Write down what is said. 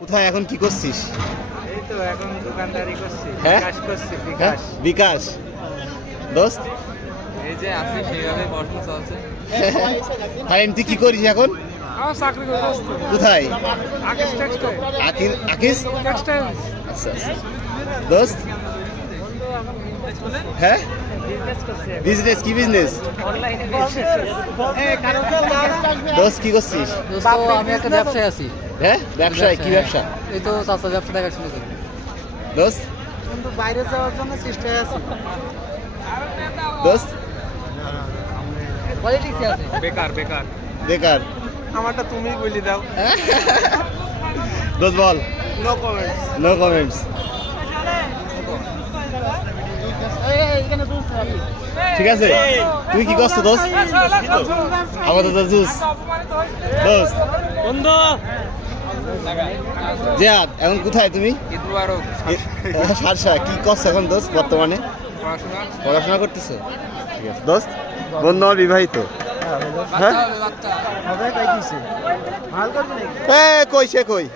কোথায় এখন কি করছিস? এই তো এখন দোকানদারি করছি, হ্যাঁ? বিকাশ করছি, হ্যাঁ, বিকাশ। বিকাশ। দোস্ত এই যে আছে সেইভাবে পড়াশোনা চলছে। ফাইন, তুই কি করিস এখন? আমার চাকরি করে দোস্ত। কোথায়? আকিস টেক্সটাইল। আকিস? টেক্সটাইল। আচ্ছা আচ্ছা। দোস্ত হ্যাঁ, বিজনেস করছি। বিজনেস কি বিজনেস? অনলাইনে বিজনেস। দোস্ত কি করছিস? দোস্ত আমি একটা ব্যবসায় আছি। হ্যাঁ, ব্যবসায় কি ব্যবসা? এই তো চাচা ব্যবসা দেখাশোনা করি। দোস্ত কিন্তু বাইরে যাওয়ার জন্য চেষ্টায় আছি। দোস্ত পলিটিক্সে আছে। বেকার বেকার। বেকার। আমারটা তুমি বলি দাও। দোস্ত বল। No comments. No comments. ঠিক আছে, তুমি কি করছো দোস্ত? আপাতত জুস। দোস্ত বন্ধু জিয়াদ, এখন কোথায় তুমি? ঈদ মুবারক। সারসা। কি করছো এখন দোস্ত বর্তমানে? পড়াশোনা। পড়াশোনা করতেছো? ঠিক আছে দোস্ত। বন্ধু আমার বিবাহিত। হ্যাঁ, হবে কই কিছে? হাল করবি নাকি? কই সে কই?